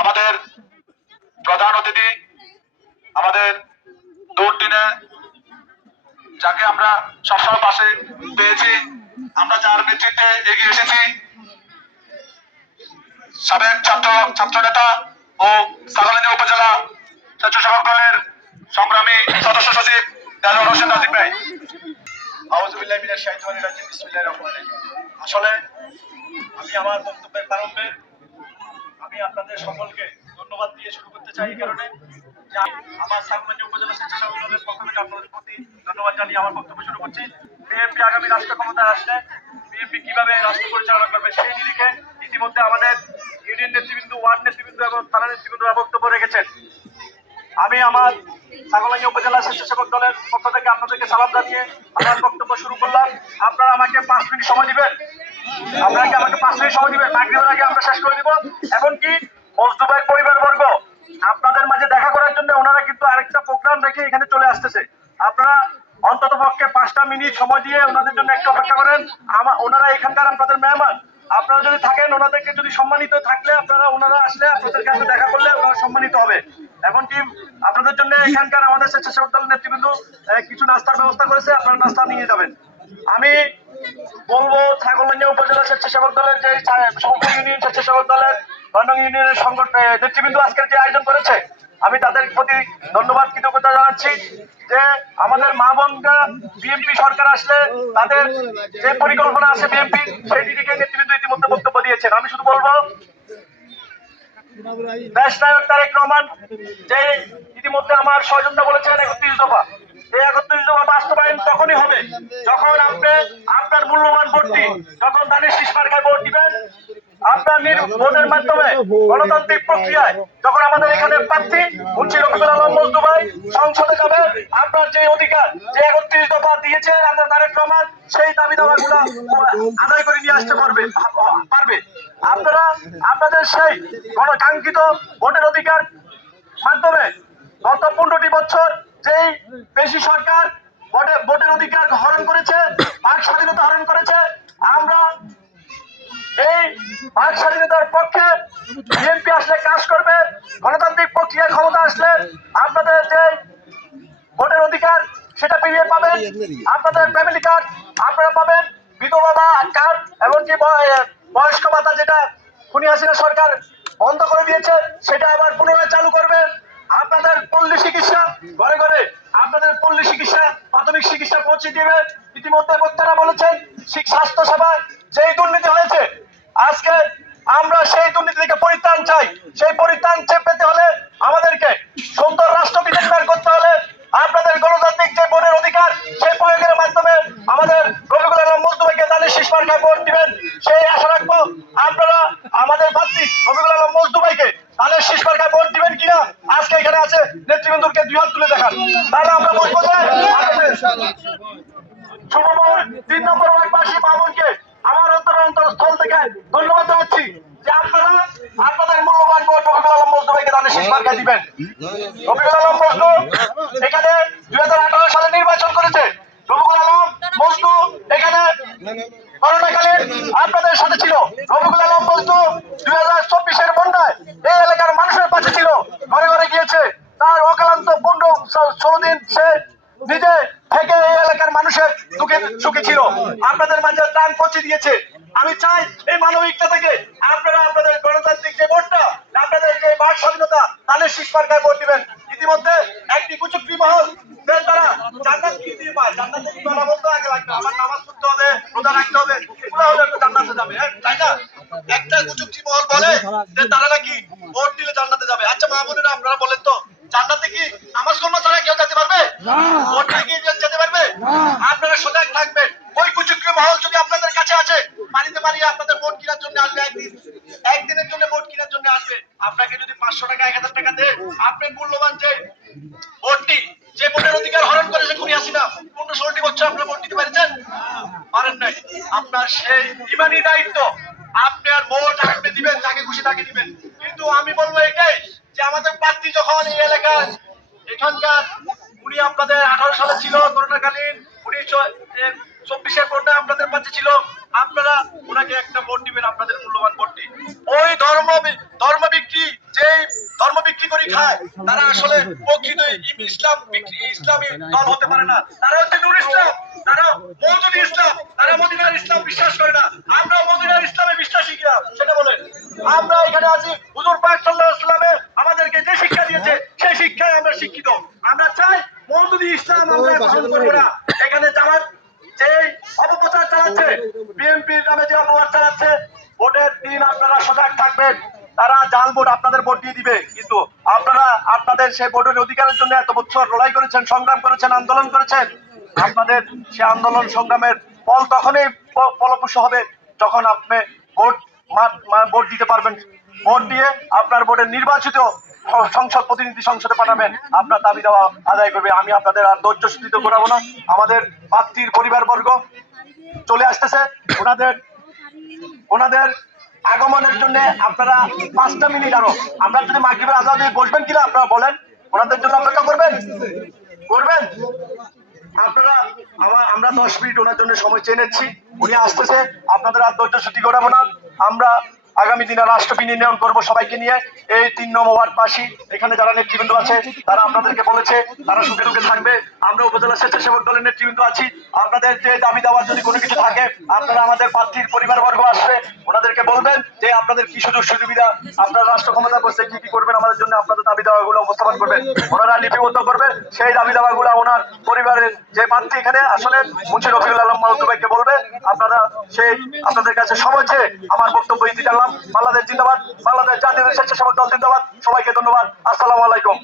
আমাদের প্রধান অতিথি, আমাদের দুর্দিনে যাকে আমরা সবসময় পাশে পেয়েছি, আমরা যার নেতৃত্বে এগিয়ে এসেছি, সাবেক ছাত্র নেতা ও ছাগলনাইয়া উপজেলা স্বেচ্ছাসেবক দলের সংগ্রামী সদস্য সচিব দেলোয়ার হোসেন নাজিম ভাই। আউযুবিল্লাহি মিনাশ শাইতানির রাজিম, বিসমিল্লাহির রহমানির রহিম। আসলে আমি আমার বক্তব্যের প্রারম্ভে আমি আপনাদের সকলকে ধন্যবাদ দিয়ে শুরু করতে চাই। এই কারণে যে আমার ছাগলনাইয়া উপজেলা স্বেচ্ছাসেবক দলের পক্ষ থেকে আপনাদের প্রতি ধন্যবাদ জানিয়ে আমার বক্তব্য শুরু করছি। বিএনপি আগামী রাষ্ট্র ক্ষমতায় আসলে বিএনপি কিভাবে রাষ্ট্র পরিচালনা করবে সেই নিরিখে ইতিমধ্যে আমাদের ইউনিয়ন নেতৃবৃন্দ, ওয়ার্ড নেতৃবৃন্দ এবং থানা নেতৃবৃন্দরা বক্তব্য রেখেছেন। আমি আমার ছাগলনাইয়া উপজেলা স্বেচ্ছাসেবক দলের পক্ষ থেকে আপনাদেরকে সালাম জানিয়ে আমার বক্তব্য শুরু করলাম। আপনারা আমাকে 5 মিনিট সময় দিবেন। আপনারা কি আমাকে 5 মিনিট সময় দিবেন? মাগরিবের আগে আমরা শেষ করে দিব। এমনকি মজদুর ভাইয়ের পরিবারবর্গ আপনাদের মাঝে দেখা করার জন্য ওনারা কিন্তু আরেকটা প্রোগ্রাম রেখে এখানে চলে আসতেছে। আপনারা অন্তত পক্ষে 5টা মিনিট সময় দিয়ে ওনাদের জন্য একটু অপেক্ষা করেন। ওনারা এখানকার আপনাদের মেহমান। আপনারা যদি থাকেন, ওনাদেরকে যদি সম্মানিত থাকলে আপনারা, ওনারা আসলে আপনাদের কাছে দেখা করলে ওনারা সম্মানিত হবে। এমনকি আপনাদের জন্য এখানকার আমাদের স্বেচ্ছাসেবক দলের নেতৃবৃন্দ কিছু নাস্তার ব্যবস্থা করেছে, আপনারা নাস্তা নিয়ে যাবেন। আমি বলবো ছাগলনাইয়া উপজেলা স্বেচ্ছাসেবক দলের যে সমগ্র ইউনিয়ন স্বেচ্ছাসেবক দলের বর্ণং ইউনিয়নের সংগঠন নেতৃবৃন্দ আজকের যে আয়োজন করেছে, আমি তাদের প্রতি ধন্যবাদ কৃতজ্ঞতা জানাচ্ছি যে আমাদের মা বোনরা বিএনপি সরকার আসলে তাদের যে পরিকল্পনা আছে বিএনপি সেই দিকে নেতৃবৃন্দ ইতিমধ্যে বক্তব্য দিয়েছেন। আমি শুধু বলবো দেশ নায়ক তারেক রহমান যে ইতিমধ্যে আমার সহযোগিতা বলেছেন 31 দফা, এই 31 দফা বাস্তবায়ন তখনই হবে যখন আপনি আপনার মূল্যবান ভোটটি, যখন ধানের শীষ মার্কায় ভোট দিবেন, আপনার ভোটের মাধ্যমে গণতান্ত্রিক প্রক্রিয়ায় যখন আমাদের এখানে প্রার্থী মুন্সি রফিকুল আলম মজনু ভাই সংসদে যাবে, আপনার যে অধিকার, যে 31 দফা দিয়েছে আপনার তারেক রহমান, সেই দাবি দাওয়াগুলো আদায় করে নিয়ে আসতে পারবে। আপনারা আপনাদের সেই গণকাঙ্ক্ষিত ভোটের অধিকার মাধ্যমে গত 15টি বছর যেই পেশি সরকার ভোটের অধিকার হরণ করেছে, বাক স্বাধীনতা হরণ করেছে, আমরা এই বাক স্বাধীনতার পক্ষে বিএনপি আসলে কাজ করবে। গণতান্ত্রিক প্রক্রিয়ায় ক্ষমতা আসলে আপনাদের যে ভোটের অধিকার সেটা ফিরিয়ে পাবেন, আপনাদের ফ্যামিলি কার্ড আপনারা পাবেন, বিধবা কার্ড, এমনকি বয়স্ক ভাতা যেটা খুনি হাসিনা সরকার বন্ধ করে দিয়েছে সেটা আবার পুনরায় চালু করবে। আপনাদের পল্লী চিকিৎসা ঘরে ঘরে আপনাদের পল্লী চিকিৎসা, প্রাথমিক চিকিৎসা পৌঁছে দিবে। ইতিমধ্যে বক্তারা বলেছেন স্বাস্থ্য সেবায় যেই দুর্নীতি হয়েছে, আজকে আমরা সেই দুর্নীতি থেকে পরিত্রাণ চাই। সেই পরিত্রাণ পেতে হলে আমাদেরকে সুন্দর রাষ্ট্র বিনির্মাণ করতে হলে আপনাদের গণতান্ত্রিক যে ভোটের অধিকার সেই প্রয়োগের মাধ্যমে আমাদের রফিকুল আলম মজনু ভাইকে ধানের শীষ মার্কায় ভোট দিবেন, সেই আশা রাখবো। আপনারা আমাদের প্রার্থী রফিকুল আলম মজনু ভাইকে ধানের শীষ মার্কায় ভোট দিবেন কিনা আজকে এখানে আছে নেতৃবৃন্দকে 2 হাত তুলে দেখান, তাহলে আমরা বলবো যে 3 নম্বর ওয়ার্ডবাসী মামুনকে আমার অন্তরস্থল থেকে ধন্যবাদ জানাচ্ছি যে আপনারা আপনাদের মূল্যবান ভোট রফিকুল আলম মজনু ভাইকে ধানের শীষ মার্কায় দিবেন। রফিকুল আলম মজনু এখানে 2018 সালে নির্বাচন করেছে। রফিকুল আলম মজনু এখানে করোনাকালীন আপনাদের সাথে ছিল। রফিকুল আলম মজনু 2024-এর বন্যায় এই এলাকার মানুষের পাশে ছিল, ঘরে ঘরে গিয়েছে। তার অক্লান্ত 15-16 দিন সে নিজে থেকে এই এলাকার মানুষের সুখে ছিল, আপনাদের মাঝে ত্রাণ পৌঁছে দিয়েছে। আমি চাই এই মানবিকতা থেকে আপনারা আপনাদের গণতান্ত্রিক যে ভোটটা, আপনাদের যে বাক স্বাধীনতা ধানের শীষ মার্কায় ভোট দিবেন। ইতিমধ্যে একটি কুচক্রী মহল তারা জান্নাত কি দিয়ে পায়, জান্নাতে কি বলা বলতে আগে লাগবে, আমার নামাজ পড়তে হবে, রোজা রাখতে হবে, এগুলো হলে একটু জান্নাতে যাবে, তাই না? একটা কুচক্রী মহল বলে যে তারা নাকি ভোট দিলে জান্নাতে যাবে। আচ্ছা মা বোনেরা, আপনারা বলেন তো জান্নাতে কি নামাজ কর্ম ছাড়া কেউ যেতে পারবে? ভোট দিয়ে যেতে পারবে? আপনারা সজাগ থাকবেন। ওই কুচক্রী মহল যদি আপনাদের কাছে আছে, পানিতে পারিয়ে আপনাদের ভোট কেনার জন্য আসবে, একদিনের জন্য ভোট কেনার জন্য আসবে। আপনাকে যদি 500 টাকা 1000 টাকা দেয়, আপনার মূল্যবান যে ভোটটি, যে ভোটের অধিকার হরণ করেছে খুনি হাসিনা, 15-16টি বছর আপনার ভোট দিতে পেরেছেন? পারেন নাই। আপনার সেই ইমানি দায়িত্ব, আপনার ভোট আপনি দিবেন, যাকে খুশি তাকে দিবেন। কিন্তু আমি বলবো এটাই যে আমাদের প্রার্থী যখন এই এলাকার এখানকার উনি আপনাদের 18 সালে ছিল করোনাকালীন, উনি 24-এর ভোটে আপনাদের পাশে ছিল, আপনারা ওনাকে একটা ভোট দিবেন, আপনাদের মূল্যবান ভোটটি। ওই ধর্ম বিক্রি যে হুঁশিয়ারি খায় তারা আসলে প্রকৃত ইসলামী দল হতে পারে না। তারা হচ্ছে নূর ইসলাম, তারা মওদুদি ইসলাম, তারা মদিনার ইসলাম বিশ্বাস করে না। আমরা মদিনার ইসলামে বিশ্বাসী কিনা সেটা বলেন। আমরা এখানে আছি হুজুর পাক সাল্লাল্লাহু আলাইহি ওয়াসাল্লাম আমাদেরকে যে শিক্ষা দিয়েছে সেই শিক্ষায় আমরা শিক্ষিত। আমরা চাই মওদুদি ইসলাম আমরা গ্রহণ করব না। এখানে জামাত যে অপপ্রচার চালাচ্ছে, বিএনপির নামে যে অপপ্রচার চালাচ্ছে, ভোটের দিন আপনারা সজাগ থাকবেন। তারা জাল ভোট আপনাদের ভোট দিয়ে দিবে, কিন্তু আপনারা আপনাদের সেই ভোটের অধিকারের জন্য এত বছর লড়াই করেছেন, সংগ্রাম করেছেন, আন্দোলন করেছেন। আপনাদের সে আন্দোলন সংগ্রামের ফল তখনই ফলপ্রসূ হবে যখন আপনি ভোট দিতে পারবেন। ভোট দিয়ে আপনার ভোটের নির্বাচিত সংসদ প্রতিনিধি সংসদে পাঠাবেন, আপনার দাবি দেওয়া আদায় করবে। আমি আপনাদের আর ধৈর্য সূচিত করাবো না। আমাদের প্রার্থীর পরিবারবর্গ চলে আসতেছে, ওনাদের আগমনের জন্য আপনারা 5টা মিনিট আরো, আমরা যদি মাগরিবের আজান দিয়ে বসবেন কিনা আপনারা বলেন, ওনাদের জন্য অপেক্ষা করবেন আপনারা। আমরা 10 মিনিট ওনার জন্য সময় চেয়ে নিচ্ছি, উনি আসতেছে, আপনাদের আর ধৈর্য ছুটি করাবো না। আমরা আগামী দিনে রাষ্ট্র বিনির্ণয় করবো সবাইকে নিয়ে। এই 3 নম্বর ওয়ার্ডবাসী এখানে যারা নেতৃবৃন্দ আছে তারা আপনাদেরকে বলেছে তারা সুখে দুঃখে থাকবে। আমরা উপজেলা স্বেচ্ছাসেবক দলের নেতৃবৃন্দ আছি। আপনাদের যে দাবি দেওয়ার যদি কোনো কিছু থাকে আপনারা আমাদের প্রার্থীর পরিবারবর্গ আসবে, ওনাদেরকে বলবেন যে আপনাদের কি সুযোগ সুবিধা, আপনারা রাষ্ট্র ক্ষমতা বসে কি কি করবেন আমাদের জন্য, আপনাদের দাবি দেওয়াগুলো উপস্থাপন করবেন। ওনারা লিপিবদ্ধ করবে সেই দাবি দেওয়াগুলো ওনার পরিবারের যে প্রার্থী এখানে আসলে মুন্সি রফিকুল আলম মাহমুদ ভাইকে বলবে। আপনারা সেই আপনাদের কাছে সময় চেয়ে আমার বক্তব্য ইতি টানলাম। বাংলাদেশ জিন্দাবাদ, বাংলাদেশ জাতীয় স্বেচ্ছাসেবক দল জিন্দাবাদ। সবাইকে ধন্যবাদ। আসসালামু আলাইকুম।